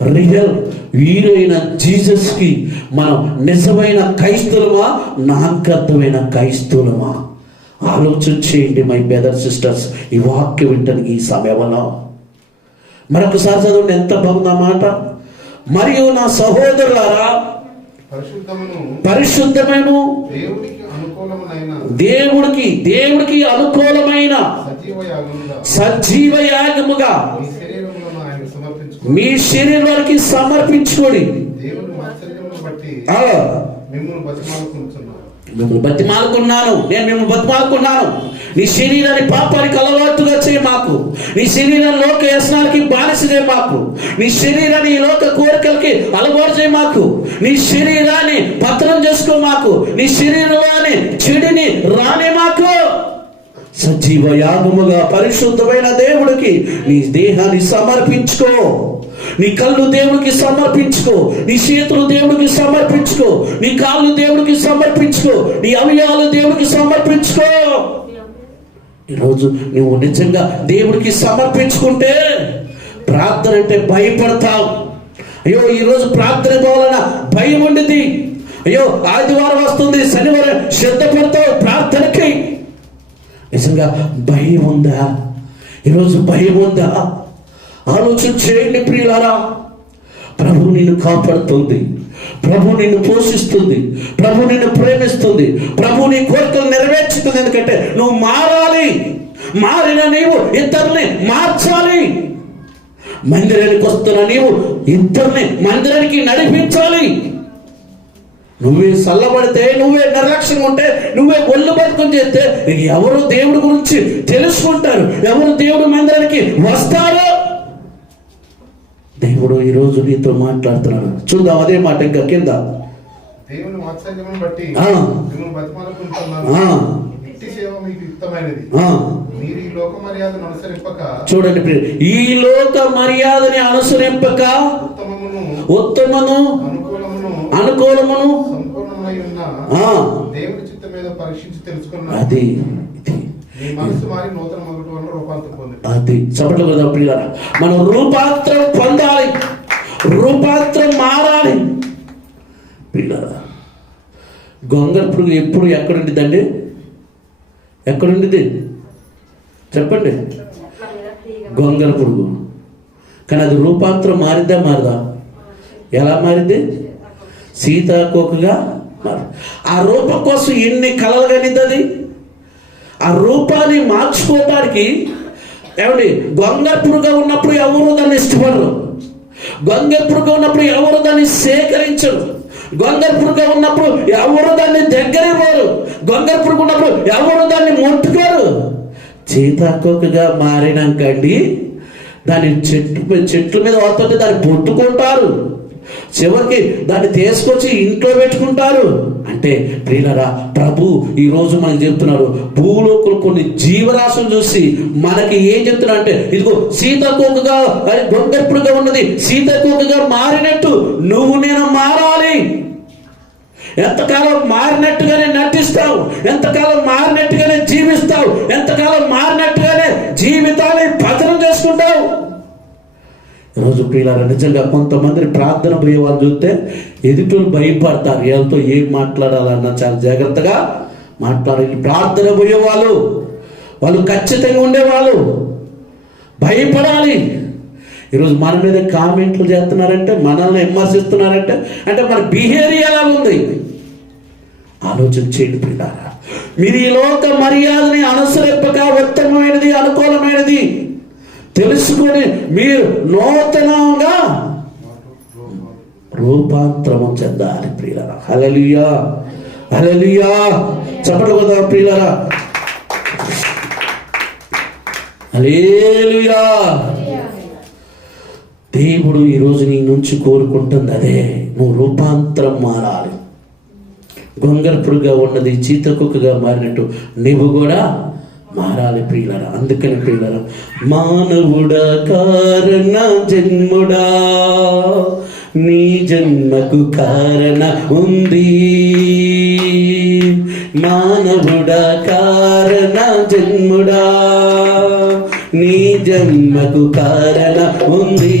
రియల్ వీరైన జీసస్కి మనం నిజమైన క్రైస్తవులమా, నామకార్థమైన క్రైస్తవులమా? ఆలోచన చేయండి మై బ్రదర్ సిస్టర్స్. ఈ వాక్యం వింటానికి ఈ సమయంలో మరొకసారి చదవండి, ఎంత బాగుందన్నమాట. మరియు నా సహోదరులారా, పరిశుద్ధమైన దేవుడికి అనుకూలమైన సజీవ యాగముగా మీ శరీరానికి సమర్పించుకోండి. మిమ్మల్ని బతిమాలుకున్నాను, నేను మిమ్మల్ని బతిమాలుకున్నాను. నీ శరీరాన్ని పాపానికి అలవాటుగా చేయి మాకు, నీ శరీరాన్ని లోక వ్యసనాలకి బానిస చేయి మాకు, నీ శరీరాన్ని ఈ లోక కోరికలకి అలవాటు చేయి మాకు, నీ శరీరాన్ని పత్రం చేసుకో మాకు, నీ శరీరంలోని చెడిని రాని మాకు. సజీవ యాగముగా పరిశుద్ధమైన దేవుడికి నీ దేహాన్ని సమర్పించుకో, నీ కళ్ళు దేవుడికి సమర్పించుకో, నీ చేతులు దేవుడికి సమర్పించుకో, నీ కాళ్ళు దేవుడికి సమర్పించుకో, నీ అవయవాలు దేవుడికి సమర్పించుకో. ఈరోజు నువ్వు నిజంగా దేవుడికి సమర్పించుకుంటే ప్రార్థన అంటే భయపడతావు. అయ్యో ఈరోజు ప్రార్థన పోవాలన్న భయం ఉండేది. అయ్యో ఆదివారం వస్తుంది, శనివారం సిద్ధపడతావు ప్రార్థనకి. నిజంగా భయం ఉందా? ఈరోజు భయం ఉందా? ఆలోచన చేయండి ప్రియులారా. ప్రభు నిన్ను కాపాడుతుంది, ప్రభు నిన్ను పోషిస్తుంది, ప్రభు నిన్ను ప్రేమిస్తుంది, ప్రభు నీ కోరికలు నెరవేర్చుతుంది. ఎందుకంటే నువ్వు మారాలి, మారిన నీవు ఇద్దరిని మార్చాలి. మందిరానికి వస్తున్న నీవు ఇద్దరిని మందిరానికి నడిపించాలి. నువ్వే చల్లబడితే, నువ్వే నిర్లక్ష్యంగా ఉంటే, నువ్వే ఒళ్ళు బతుకుని చేస్తే ఎవరు దేవుడి గురించి తెలుసుకుంటారు? ఎవరు దేవుడి మందిరానికి వస్తారో? దేవుడు ఈరోజు నీతో మాట్లాడుతున్నాడు. చూద్దాం అదే మాట ఇంకా కింద. దేవుని వాత్సల్యమును బట్టి మిమ్మల్ని బతిమాలుకుంటున్నాను. ఇట్టి సేవ మీకు యుక్తమైనది. మీరు ఈ లోక మర్యాదను అనుసరింపక, చూడండి, ఈ లోక మర్యాదని అనుసరింపక ఉత్తమను అనుకూలమును సంపూర్ణమై ఉన్న దేవుని చిత్తం మీద పరీక్షించి తెలుసుకున్నాను. అది మీ మనసు మారి నూతన మొదటి వల్ల రూపాంతరం పొందండి. అది చెప్పట్లు కదా ప్రియులారా, మనం రూపాంతరం పొందాలి, రూపాంతరం మారాలి. ప్రియులారా, గొంగళ పురుగు ఎప్పుడు ఎక్కడుండిద్దండి? ఎక్కడుండిద్ది చెప్పండి? గొంగళ పురుగు. కానీ అది రూపాంతరం మారిద్దా మారదా? ఎలా మారింది? సీతాకోకగా మారి. ఆ రూపం కోసం ఎన్ని కలలు కనిద్ది. ఆ రూపాన్ని మార్చుకోవడానికి ఏమండి, గొంగళ పురుగా ఉన్నప్పుడు ఎవరు దాన్ని ఇష్టపడరు. గొంగళ పురుగా ఉన్నప్పుడు ఎవరు దాన్ని సేకరించరు. గొంగళ పురుగా ఉన్నప్పుడు ఎవరు దాన్ని దగ్గర ఇవ్వరు. గొంగళ పురుగు ఉన్నప్పుడు ఎవరు దాన్ని ముట్టుకోరు. సీతాకోకగా మారినాకండి దాని చెట్ల మీద వస్తుంటే దాన్ని పొట్టుకుంటారు. చివరికి దాన్ని తీసుకొచ్చి ఇంట్లో పెట్టుకుంటారు. అంటే ప్రియులారా, ప్రభు ఈరోజు మనకు చెప్తున్నారు, భూలోకులు కొన్ని జీవరాశులు చూసి మనకి ఏం చెప్తున్నా అంటే, ఇదిగో సీతాకోకగా గొంగెప్పుడుగా ఉన్నది సీతాకోకగా మారినట్టు నువ్వు నేను మారాలి. ఎంతకాలం మారినట్టుగానే నటిస్తావు, ఎంతకాలం మారినట్టుగానే జీవిస్తావు, ఎంతకాలం మారినట్టుగానే జీవితాన్ని పతనం చేసుకుంటావు. ఈరోజు ప్రియులారా, నిజంగా కొంతమంది ప్రార్థన పోయే వాళ్ళు చూస్తే ఎదుటోళ్ళు భయపడతారు. ఎవరితో ఏం మాట్లాడాలన్నా చాలా జాగ్రత్తగా మాట్లాడాలి. ప్రార్థన పోయే వాళ్ళు ఖచ్చితంగా ఉండేవాళ్ళు భయపడాలి. ఈరోజు మన మీద కామెంట్లు చేస్తున్నారంటే, మనల్ని విమర్శిస్తున్నారంటే, అంటే మన బిహేవియర్ ఎలా ఉంది ఆలోచన చేయండి ప్రియులారా. మీరు ఈ లోక మర్యాదని అనుసరింపక ఉత్తమమైనది అనుకూలమైనది తెలుసుకొని మీరు నూతనంగా రూపాంతరము చెందాలి ప్రియులారా. హల్లెలూయా, హల్లెలూయా. చెప్పండి కదా ప్రియులారా, హల్లెలూయా. దేవుడు ఈరోజు నీ నుంచి కోరుకుంటుంది అదే, నువ్వు రూపాంతరం మారాలి. గొంగళ పురుగుగా ఉన్నది చీతకుక్కగా మారినట్టు నీవు కూడా మారాలి ప్రియులారా. అందుకని ప్రియులారా, మానవుడా కారణ జన్ముడా, నీ జన్మకు కారణ ఉంది. మానవుడా కారణ జన్ముడా, నీ జన్మకు కారణ ఉంది.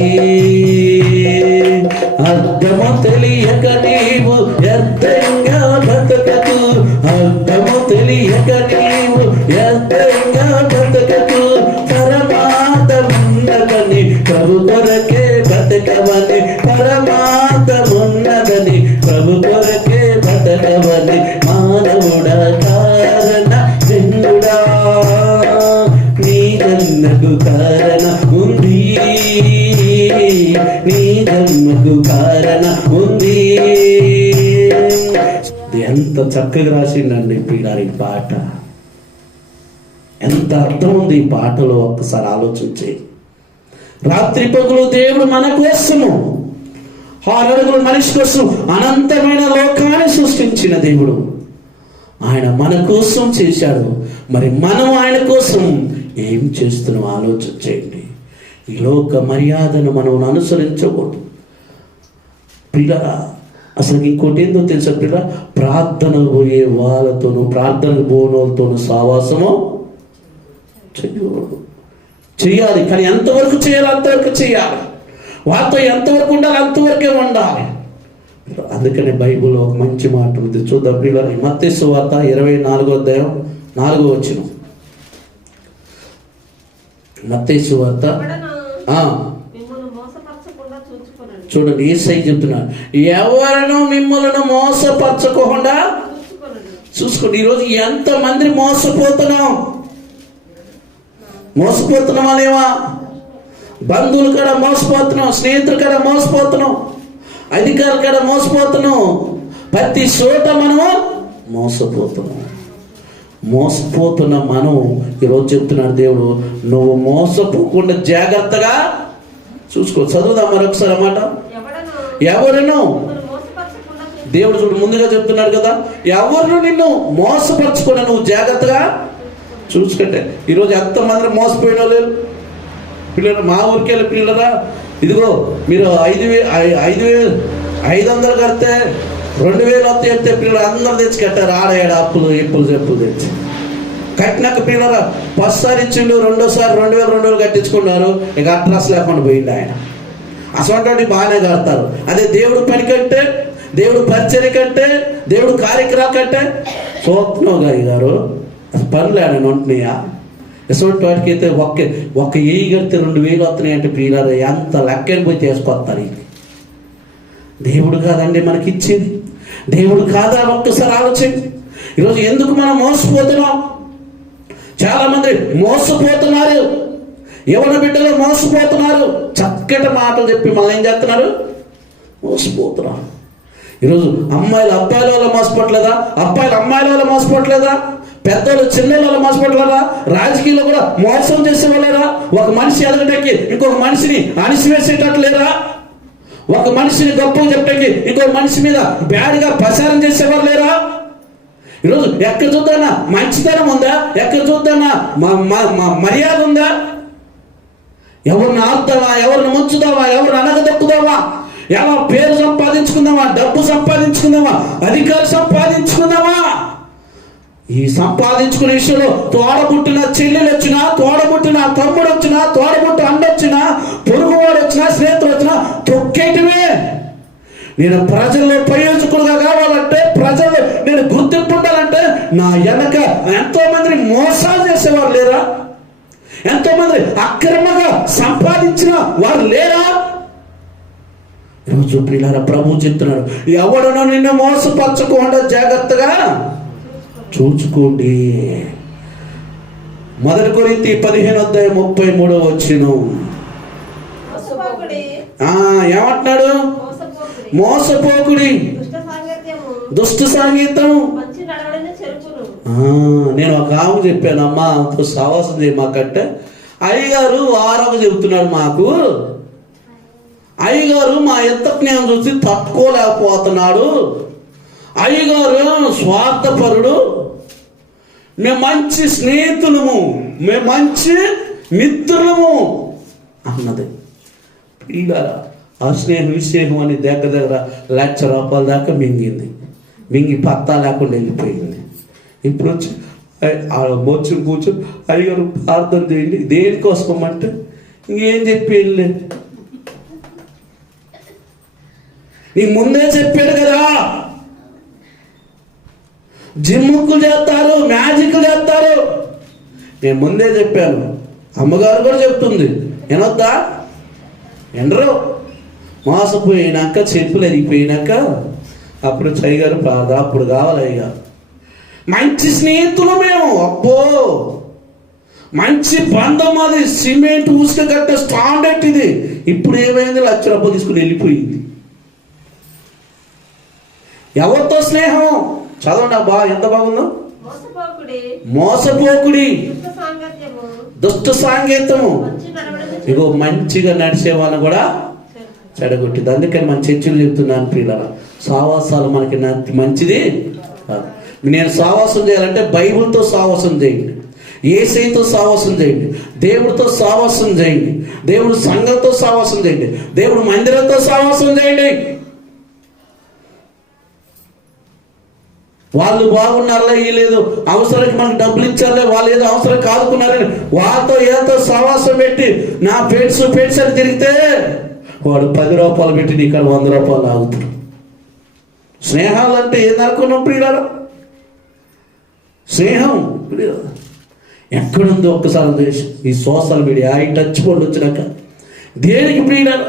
అర్థము తెలియక నీవు వ్యర్థంగా బ్రతకకు, అర్థము తెలియక నీవు వ్యర్థంగా బ్రతకకు. పరమార్థమున్నదని ప్రభు కొరకే బ్రతకవని, పరమార్థమున్నదని ప్రభు కొరకే బ్రతకవని. మానవుడా కారణ జన్ముడా, నీ జన్మకు కారణ ఉంది, నీ జన్మకు కారణ ఉంది. ఎంత చక్కగా రాసిండండి ప్రియులారా ఈ పాట. ఎంత అర్థం ఉంది ఈ పాటలో, ఒక్కసారి ఆలోచించి. రాత్రి పగులు దేవుడు మన కోసము, 6 అడుగుల మనిషి కోసం అనంతమైన లోకాన్ని సృష్టించిన దేవుడు ఆయన మన కోసం చేశాడు. మరి మనం ఆయన కోసం ఏం చేస్తున్నాం ఆలోచన చేయండి. ఈ లోక మర్యాదను మనం అనుసరించకూడదు పిల్లరా. అసలు ఇంకోటి ఏందో తెలుసా పిల్ల, ప్రార్థన పోయే వాళ్ళతోనూ ప్రార్థనకు పోని వాళ్ళతోనూ సావాసము చెయ్యాలి. కానీ ఎంతవరకు చేయాలి అంతవరకు చేయాలి, వాళ్ళతో ఎంతవరకు ఉండాలి అంతవరకే ఉండాలి. అందుకనే బైబిల్లో ఒక మంచి మాట ఉంది, చూద్దాం పిల్లలు. మత్తయి సువార్త 24వ అధ్యాయం 4వ వచనం. మత్తయి సువార్త చూడండి, యేసయ్య చెప్తున్నాడు, ఎవరినో మిమ్మల్ని మోసపరచకుండా చూసుకోండి. ఈరోజు ఎంతమంది మోసపోతున్నాం. మోసపోతున్నామా లేవా? బంధువుల కాడ మోసపోతున్నాం, స్నేహితుల కాడ మోసపోతున్నాం, అధికారుల కాడ మోసపోతున్నాం, ప్రతి చోట మనము మోసపోతున్నాం. మోసపోతున్న మనం ఈరోజు చెప్తున్నాడు దేవుడు, నువ్వు మోసపోకుండా జాగ్రత్తగా చూసుకో. చదువుదాం మరొకసారి అన్నమాట. ఎవరును దేవుడు చూడు ముందుగా చెప్తున్నాడు కదా, ఎవరు నిన్ను మోసపరచకుండా నువ్వు జాగ్రత్తగా చూసుకుంటే. ఈరోజు ఎంతమంది మోసపోయిన లేరు పిల్లలు. మా ఊరికి వెళ్ళి పిల్లరా, ఇదిగో మీరు 5,500 కడితే 2,000 వస్తాయి చెప్తే పిల్లలు అందరూ తెచ్చి కట్టారు. ఆడేడు అప్పులు చెప్పులు తెచ్చి కట్టినాక పిల్లరా ఫస్ట్సారి ఇచ్చిండు, రెండోసారి 2,000 కట్టించుకున్నారు. ఇక అడ్రస్ లేకుండా పోయింది ఆయన. అసలు బాగానే కడతారు. అదే దేవుడు పని కంటే, దేవుడు పరిచర్య కంటే, దేవుడు కార్యక్రమాలు కంటే చూస్తున్నావు గారు పనులు ఆయన ఉంటున్నాయా? ఎటువంటి వాటికి అయితే ఒక్క ఏయి కడితే 2,000 వస్తున్నాయి అంటే పిల్లలు ఎంత లెక్కని పోయి తీసుకొస్తారు. దేవుడు కాదండి మనకి ఇచ్చేది, దేవుడు కాదా? ఒక్కసారి ఆలోచించి ఈరోజు ఎందుకు మనం మోసపోతున్నాం? చాలా మంది మోసపోతున్నారు, యవన బిడ్డలు మోసపోతున్నారు. చక్కటి మాటలు చెప్పి మళ్ళీ ఏం చేస్తున్నారు? మోసపోతున్నారు. ఈరోజు అమ్మాయిలు అబ్బాయిల వల్ల మోసపోవట్లేదా? అబ్బాయిలు అమ్మాయిల వల్ల మోసపోవట్లేదా? పెద్దలు చిన్నల వల్ల మోసపోవట్లేదా? రాజకీయాల్లో కూడా మోసం చేసేవాళ్ళేరా? ఒక మనిషి ఎదగటానికి ఇంకొక మనిషిని అణిసివేసేటట్లేరా? ఒక మనిషిని గొప్పగా చెప్పడానికి ఇంకొక మనిషి మీద బ్యాడ్గా ప్రచారం చేసేవారు లేరా? ఈరోజు ఎక్కడ చూద్దానా మంచితనం ఉందా? ఎక్కడ చూద్దానా మర్యాద ఉందా? ఎవరిని ఆపుతావా? ఎవరిని ముంచుదావా? ఎవరిని అనగదొక్కుదావా? ఎలా పేరు సంపాదించుకుందామా? డబ్బు సంపాదించుకుందామా? అధికారం సంపాదించుకుందామా? ఈ సంపాదించుకునే విషయంలో తోడబుట్టిన చెల్లెలు వచ్చినా, తోడబుట్టిన తమ్ముడు వచ్చినా, తోడబుట్టిన అన్న వచ్చినా, పొరుగువాడు వచ్చినా, స్నేహితుడు వచ్చినా తొక్కేయటమే. నేను ప్రజల్లో ప్రయోజకుడుగా కావాలంటే, ప్రజల్లో నేను గుర్తింపు ఉండాలంటే నా వెనక ఎంతో మందిని మోసాలు చేసేవారు లేరా? ఎంతో మంది అక్రమంగా సంపాదించిన వారు లేరా? ఈరోజు పిల్లల ప్రభు చెప్తున్నాడు, ఎవడనో నిన్ను మోసపరచకుండా జాగ్రత్తగా చూచుకోండి. 1 కొరింథీ 15:33 ఏమంటున్నాడు? మోసపోకుడి, దుష్ట సాంగత్యం. నేను ఒక ఆమె చెప్పాను, అమ్మా అంత సావాసం చేయమాకంటే అయ్యగారు వారం చెబుతున్నాడు మాకు. అయ్యగారు మా ఎంత జ్ఞానం చూసి తట్టుకోలేకపోతున్నాడు. అయ్యగారు స్వార్థపరుడు. మేము మంచి స్నేహితులము, మేము మంచి మిత్రులము అన్నది. పిల్లరా ఆ విషయం అని దగ్గర 1,00,000 రూపాయల దాకా మింగి పత్తా లేకుండా వెళ్ళిపోయింది. ఇప్పుడు వచ్చి కూర్చొని అయ్యగారు ప్రార్థన చేయండి. దేనికోసం అంటే ఇంకేం చెప్పి వెళ్ళి నీకు ముందే చెప్పాడు కదా. జిమ్ముక్కులు చేస్తారు, మ్యాజిక్లు చేస్తారు. నేను ముందే చెప్పాను, అమ్మగారు కూడా చెప్తుంది, వినొద్దా? ఎండరు మోసపోయినాక, చెప్పులు ఎరిగిపోయినాక అప్పుడు అయ్యగారు ప్రార్థన అప్పుడు కావాలి. అయ్యగారు మంచి స్నేహితులు మేము, అబ్బో మంచి బంధం, అది సిమెంట్ ఉసుక కట్టే స్టాండర్డ్ ఇది. ఇప్పుడు ఏమైంది? 1,00,000 రూపాయలు తీసుకుని వెళ్ళిపోయింది. ఎవరితో స్నేహం? చదవండి అబ్బా, ఎంత బాగుందో. మోసపోకుడి, దుష్ట సాంగత్యము. ఇగో మంచిగా నడిచే వాళ్ళని కూడా చెడగొట్టింది. అందుకని మన చర్చలు చెప్తున్నాను పిల్లల, సావాసాలు మనకి మంచిది కాదు. నేను సావాసం చేయాలంటే బైబిల్తో సావాసం చేయండి, యేసయ్యతో సావాసం చేయండి, దేవుడితో సావాసం చేయండి, దేవుడు సంఘంతో సావాసం చేయండి, దేవుడు మందిరంతో సావాసం చేయండి. వాళ్ళు బాగున్నారా లేదు, అవసరానికి మనకు డబ్బులు ఇచ్చారులే, వాళ్ళు ఏదో అవసరం కాదుకున్నారని వాళ్ళతో ఏదో సవాసం పెట్టి నా పెట్స్ అని తిరిగితే వాడు 10 రూపాయలు పెట్టి నీ ఇక్కడ 100 రూపాయలు ఆగుతాడు. స్నేహాలు అంటే ఏందనుకున్నాం ప్రియులారా? స్నేహం ఎక్కడుందో ఒక్కసారి ఈ సోషల్ మీడియా ఈ టచ్ ఫోన్లు వచ్చినాక దేనికి ప్రియులారా?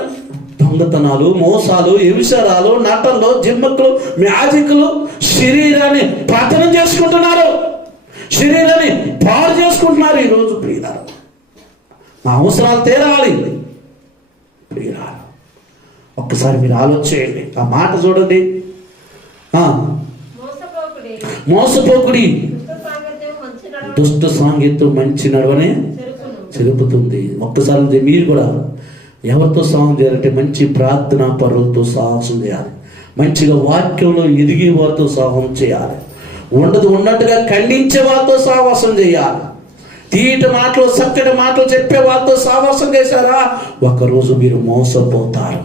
దొంగతనాలు, మోసాలు, వ్యభిచారాలు, నటనలు, జిమ్మకులు, మ్యాజిక్లు, శరీరాన్ని పతనం చేసుకుంటున్నారు, శరీరాన్ని పాడు చేసుకుంటున్నారు ఈరోజు ప్రియులారా. నా అవసరాలు తీరాలి. ప్రియులారా, ఒక్కసారి మీరు ఆలోచించండి. ఆ మాట చూడండి. మోసపోకుడి దుష్ట సాంగత్యం మంచి నడవనే చెరుపుతుంది. ఒక్కసారి మీరు కూడా ఎవరితో సాహసం చేయాలంటే మంచి ప్రార్థనా పరులతో సాహసం చేయాలి. మంచిగా వాక్యంలో ఎదిగే వారితో సాహసం చేయాలి. ఉండదు ఉన్నట్టుగా ఖండించే వారితో సాహసం చేయాలి. తీట మాటలు చక్కటి మాటలు చెప్పే వారితో సాహసం చేశారా, ఒకరోజు మీరు మోసపోతారు.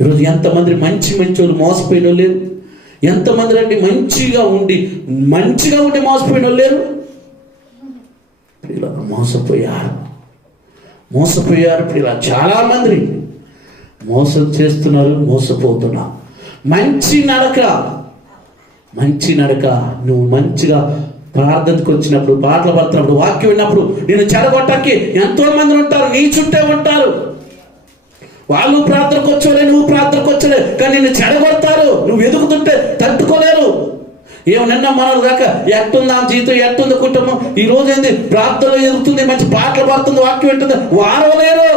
ఈరోజు ఎంతమంది మంచి వాళ్ళు మోసపోయిన లేరు? ఎంతమంది రండి మంచిగా ఉండి మోసపోయిన లేరు? మోసపోయారు ప్రియుల. చాలా మంది మోసం చేస్తున్నారు, మోసపోతున్నారు. మంచి నడక నువ్వు మంచిగా ప్రార్థనకు వచ్చినప్పుడు, పాటలు పడుతున్నప్పుడు, వాక్యం విన్నప్పుడు నేను చెడగొట్టడానికి ఎంతో మంది ఉంటారు, నీ చుట్టే ఉంటారు. వాళ్ళు ప్రార్థనకు వచ్చలే, నువ్వు ప్రార్థనకు వచ్చలే, కానీ నిన్ను చెడగొడతారు. నువ్వు ఎదుగుతుంటే తట్టుకోలేరు. నిన్న మనలు కాక ఎట్టుంది ఆ జీవితం, ఎట్టుంది కుటుంబం, ఈ రోజు ఏంది ప్రార్థనలో ఎదుగుతుంది, మంచి పాటలు పాడుతుంది, వాక్యం వింటుంది, వారవలేరు.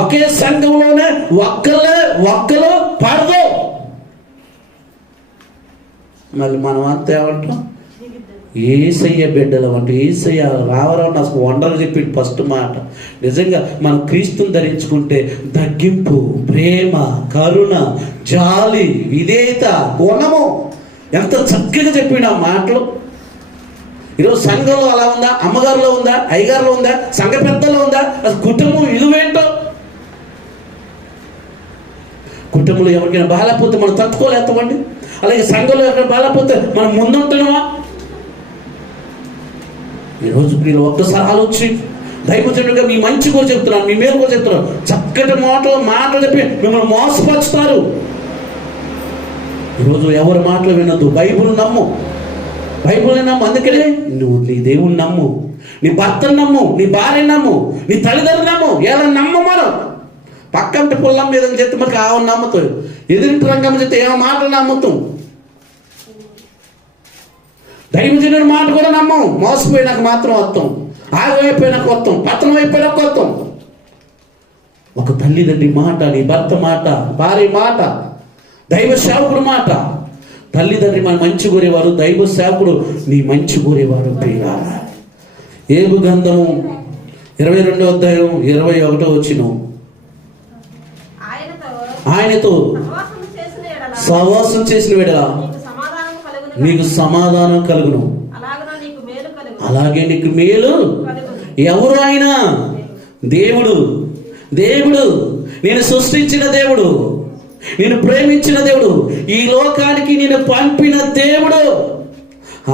ఒకే సంఘంలోనే ఒక్కలు పాడదు. మళ్ళీ మనం అంతా ఏమంటాం? ఏసయ్య బిడ్డలు అంటే ఏసయ్య రావరావు అసలు వండలు చెప్పి ఫస్ట్ మాట. నిజంగా మనం క్రీస్తుని ధరించుకుంటే తగ్గింపు, ప్రేమ, కరుణ, జాలి, విధేయత, గుణము ఎంత చక్కగా చెప్పిన మాటలు. ఈరోజు సంఘంలో అలా ఉందా? అమ్మగారిలో ఉందా? అయ్యగారిలో ఉందా? సంఘ పెద్దలో ఉందా? అసలు కుటుంబం విలువేంటో. కుటుంబంలో ఎవరికైనా బాగాలేకపోతే మనం తట్టుకోలేస్తామండి. అలాగే సంఘంలో ఎవరికైనా బాగాలేకపోతే మనం ముందుంటున్నామా? ఈరోజు మీరు ఒక్కసారి ఆలోచించి, దైవజనుడిగా మీ మంచి కూడా చెప్తున్నాను, మీ మేలు కూడా చెప్తున్నాను. చక్కటి మాటలు చెప్పి మిమ్మల్ని మోసపరుచుతారు. ఈరోజు ఎవరి మాటలు వినొద్దు. బైబిల్ నమ్ము. అందుకనే నువ్వు నీ దేవుని నమ్ము, నీ భర్తను నమ్ము, నీ భార్యను నమ్ము, నీ తల్లిదండ్రులు నమ్ము. ఎలా నమ్ము? మనం పక్కంటి పుల్లం మీద చెప్తే మనకి ఆవు నమ్ముతాం, ఎదురింటి రంగం చెప్తే ఏమో మాటలు నమ్ముతాం. దైవజనుడి మాట కూడా నమ్మం. మోసపోయినాక మాత్రం వస్తాం, ఆగమైపోయినాక వస్తాం, పతనం అయిపోయినాక వస్తాం. ఒక తల్లిదండ్రి మాట, నీ భర్త మాట, భార్య మాట, దైవ సేవకుడు మాట. తల్లిదండ్రి మన మంచి కోరేవారు, దైవ సేవకుడు నీ మంచి కోరేవారు. ఏబు గ్రంథము 22వ అధ్యాయం 21వ వచనం. ఆయనతో సహవాసం చేసిన వేళ నీకు సమాధానం కలుగును, అలాగే నీకు మేలు. ఎవరు ఆయన? దేవుడు. నేను సృష్టించిన దేవుడు, నేను ప్రేమించిన దేవుడు, ఈ లోకానికి నేను పంపిన దేవుడు.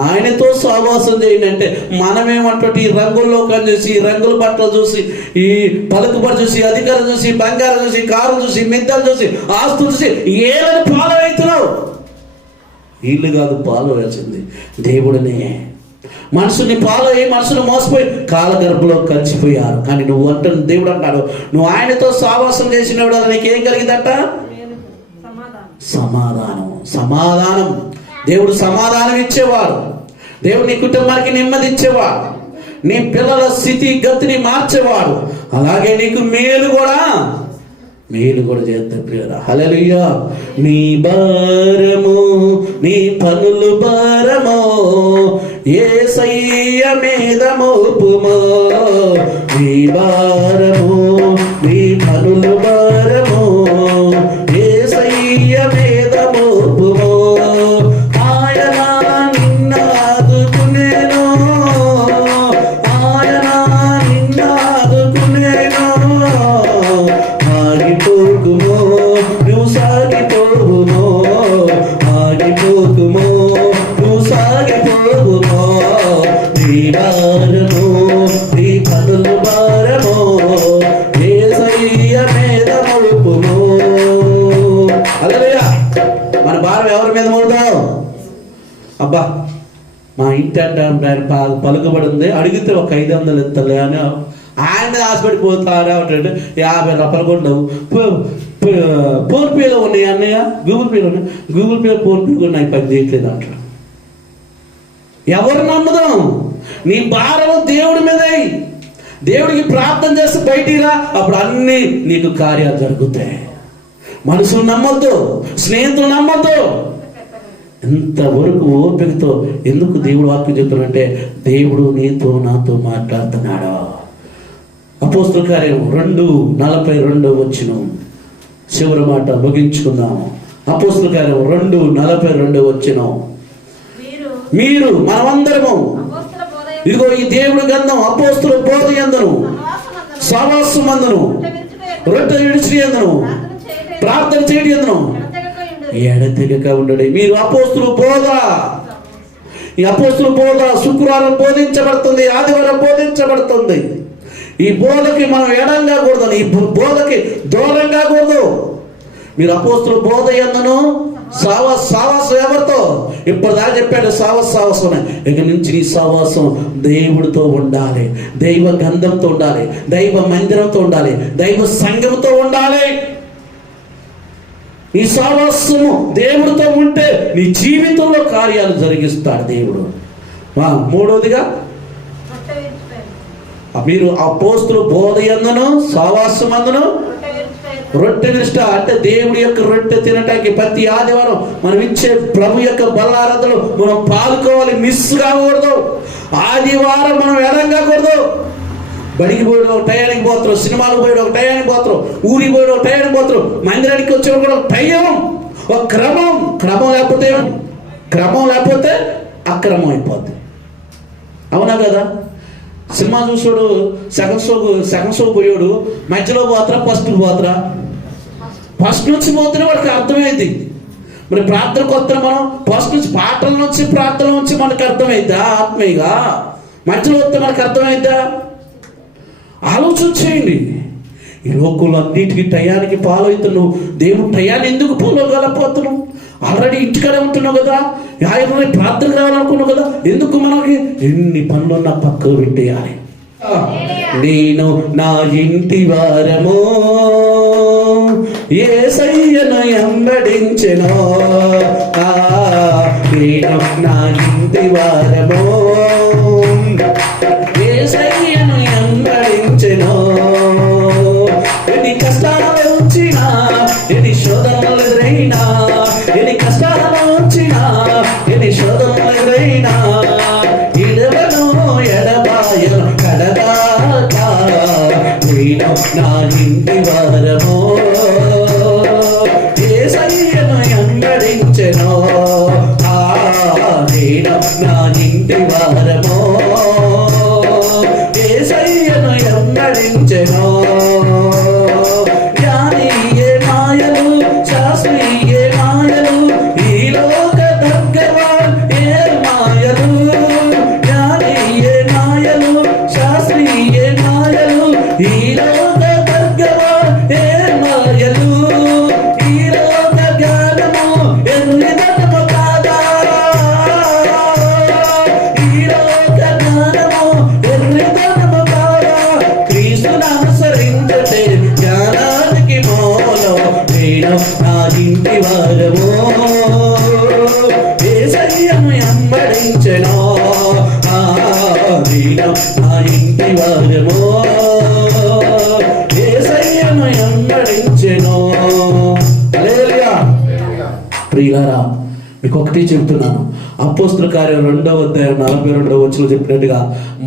ఆయనతో సహవాసం చేయండి అంటే మనమేమంటే ఈ రంగుల్లోకాన్ని చూసి, ఈ రంగుల బట్టలు చూసి, ఈ పలుకుబడి చూసి, అధికారం చూసి, బంగారం చూసి, కారు చూసి, మిద్దలు చూసి, ఆస్తులు చూసి ఏమని ఫాలో అవుతున్నావు? వీళ్ళు కాదు ఫాలో అవ్వాల్సింది, దేవుడినే. మనుషుల్ని ఫాలో అయ్యి మనుషులు మోసపోయి కాలగర్భంలో కలిసిపోయారు. కానీ నువ్వు దేవుడు అంటాడు, నువ్వు ఆయనతో సహవాసం చేసినప్పుడు నీకేం కలిగిందట? సమాధానం. దేవుడు సమాధానం ఇచ్చేవాడు. దేవుడు నీ కుటుంబానికి నెమ్మది ఇచ్చేవాడు. నీ పిల్లల స్థితి గతిని మార్చేవాడు. అలాగే నీకు మేలు కూడా చేద్దాం. హల్లెలూయా. నీ భారము, నీ పనులు భారము యేసయ్య మీద మోపుమో. నీ భారము, నీ పనులు భారము యేసయ్య మీద మోపుమో. ఆయన నిన్నాదుకునేను, ఆగిపోకుమో నువ్వు సాగిపోవుమో, ఆగిపోకుమో నువ్వు సాగిపోవుమో. నీ భారము, నీ పనులు భారము యేసయ్య మీద మోపుమో. హల్లెలూయా. మన భారం ఎవరి మీద మోపుతావు? అబ్బా మా ఇంటి అంటే పలుకబడి ఉంది, అడిగితే ఒక 500 ఇస్తలే అని ఆయన ఆశపడిపోతారా అంటే 50 రూపాయలు కూడా ఫోన్పేలో ఉన్నాయి అన్నయ్య, గూగుల్ పేలో ఉన్నాయి, గూగుల్ పే ఫోన్పే కూడా నాకు పని చేయట్లేదు అంటారు. ఎవరు నమ్ముదాం? నీ భారం దేవుడి మీద. దేవుడికి ప్రార్థన చేస్తే బయటికి రా, అప్పుడు అన్నీ నీకు కార్యాలు జరుగుతాయి. మనుషులు నమ్మొద్దు, స్నేహితులు నమ్మొద్దు. ఎంతవరకు ఓపికతో ఎందుకు దేవుడు వాక్యం చెప్తున్నాడంటే దేవుడు నీతో నాతో మాట్లాడుతున్నాడు. అపోస్తుల కార్యం 2:42 చివరి మాట ముగించుకుందాము. అపోస్తుల కార్యం 2:42 మీరు మనమందరము ఇదిగో ఈ దేవుడు గ్రంథం అపోస్తుల బోధ యందును సహవాసమందును రొట్టె విడిచి యందును ప్రార్థన చేయడం యందును ఎడతెగక ఉండడు. మీరు అపోస్తుల బోధ, ఈ అపోస్తుల బోధ శుక్రవారం బోధించబడుతుంది, ఆదివారం బోధించబడుతుంది. ఈ బోధకి మనం ఎడం కాకూడదు, ఈ బోధకి దూరం కాకూడదు. మీరు అపోస్తుల బోధ యందును సావాసం ఎవరితో? ఇప్పటిదాకా చెప్పాడు సావాసం. ఇక నుంచి నీ సావాసం దేవుడితో ఉండాలి, దైవ గంధంతో ఉండాలి, దైవ మందిరంతో ఉండాలి, దైవ సంఘంతో ఉండాలి. నీ సావాసము దేవుడితో ఉంటే నీ జీవితంలో కార్యాలు జరిగిస్తాడు దేవుడు. మూడవదిగా మీరు అపోస్తుల బోధ యందును సహవాసమందును రొట్టె విరుట, అంటే దేవుడి యొక్క రొట్టె తినటానికి ప్రతి ఆదివారం మనం ఇచ్చే ప్రభు యొక్క బల్లారతలు మనం పాల్గొవాలి, మిస్ కాకూడదు. ఆదివారం మనం ఎడం కాకూడదు. బడికి పోయడం ఒక టయానికి పోతారు, సినిమాలకు పోయడం ఒక టయానికి పోతారు, ఊరికి పోయడం ఒక టయానికి పోతారు, మందిరానికి వచ్చేవాడు కూడా ఒక టైం, ఒక క్రమం లేకపోతే అక్రమం అయిపోద్ది. అవునా కదా? సినిమా చూసాడు, సెకండ్ షో పోయాడు, మధ్యలో పోతారా ఫస్ట్కి పోతారా? ఫస్ట్ నుంచి పోతేనే వాడికి అర్థమైంది. మరి ప్రార్థనకు వస్తే మనం ఫస్ట్ నుంచి పాటల నుంచి ప్రార్థన నుంచి మనకు అర్థమైద్దా? ఆత్మీయంగా మధ్యలో వస్తే మనకు అర్థమైద్దా? ఆలోచన చేయండి. ఈ లోకంలో అన్నిటికీ టయానికి ఫాలో అవుతున్నావు, దేవుడు టయాన్ని ఎందుకు ఫాలో కాలేకపోతున్నావు? ఆల్రెడీ ఇంటికాడే ఉంటున్నావు కదా, ఆయన ప్రార్థన కావాలనుకున్నావు కదా, ఎందుకు మనకి ఎన్ని పనులున్నా పక్కకు పెట్టేయాలి? నేను నా ఇంటి వారము యేసయ్యను వెంబడించెను, నేను నా ఇంటి వారము యేసయ్యను వెంబడించెను. ఎన్ని కష్టాలు వచ్చినా, ఎన్ని శోధనలు ఎదురైనా, ఎన్ని కష్టాలు వచ్చినా, ఎన్ని శోధనలు ఎదురైనా, ఇడవను ఎడబాయను కడదాకా, నేను నా ఇంటి వారము యేసయ్యను వెంబడించెను, నేను నా ఇంటి వారము యేసయ్యను వెంబడించెను. జ్ఞానియే మాయలు, శాస్త్రీయే మాయలు, ఈ లోక దగ్గవాన్ ఏ మాయలు. జ్ఞానియే మాయలు, శాస్త్రీయే మాయలు, ఈ లోక దగ్గవాన్ ఏ మాయలు. ఈ లోక జ్ఞానము ఎన్నిదనము కాదా, ఈ లోక జ్ఞానము ఎన్నిదనము కాదా. క్రీస్తును అనుసరించటే జ్ఞానానికి మూలం, నేను నా ఇంటి వారము యేసయ్యను వెంబడించెను, నేను నా ఇంటి వారము యేసయ్యను వెంబడించెను. హల్లెలూయా. ప్రియులారా, మీకు ఒకటి చెప్తున్నాను, అపోస్తుల కార్యం 2:42 చెప్పినట్టుగా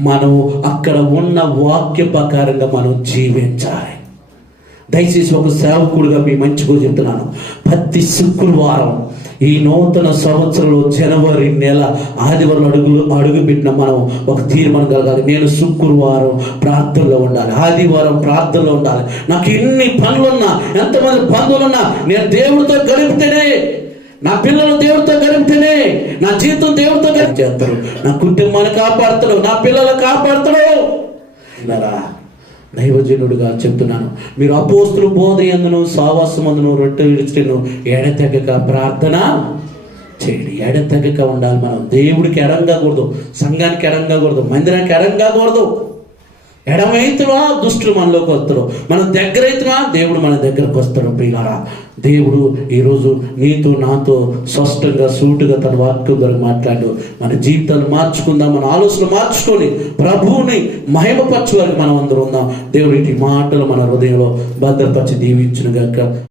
మనం అక్కడ ఉన్న వాక్య ప్రకారంగా మనం జీవించాలి. దయచేసి ఒక సేవకుడుగా మీ మంచిగా చెప్తున్నాను, ప్రతి శుక్రవారం ఈ నూతన సంవత్సరంలో జనవరి నెల ఆదివారం అడుగుపెట్టిన మనం ఒక తీర్మానం కలగాలి. నేను శుక్రవారం ప్రార్థనలో ఉండాలి, ఆదివారం ప్రార్థనలో ఉండాలి. నాకు ఎన్ని పనులున్నా, ఎంతమంది బంధువులున్నా, నేను దేవుడితో గడిపితేనే, నా పిల్లలు దేవుడితో గడిపితేనే నా జీవితం దేవుడితో చేస్తారు, నా కుటుంబాన్ని కాపాడుతాడు, నా పిల్లలు కాపాడుతాడు. దైవజనుడుగా చెప్తున్నాను, మీరు అపోస్తుల బోధ యందును సహవాసమందును రొట్టె విడిచిను ఎడతెగక ప్రార్థన చేయండి. ఎడతెగక ఉండాలి. మనం దేవుడికి ఎడం కాకూడదు, సంఘానికి ఎడం కాకూడదు, మందిరానికి ఎడం కాకూడదు. ఎడమైతువా దుష్టులు మనలోకి వస్తారు, మనం దగ్గర అవుతున్నా దేవుడు మన దగ్గరకు వస్తాడు. ప్రియులారా, దేవుడు ఈరోజు నీతో నాతో స్పష్టంగా సూటుగా తన వాక్యం ద్వారా మాట్లాడు. మన జీవితాలు మార్చుకుందాం, మన ఆలోచన మార్చుకొని ప్రభువుని మహిమపరచు వారికి మనం అందరూ ఉందాం. దేవుడి మాటలు మన హృదయంలో భద్రపరిచి దీవించును గాక.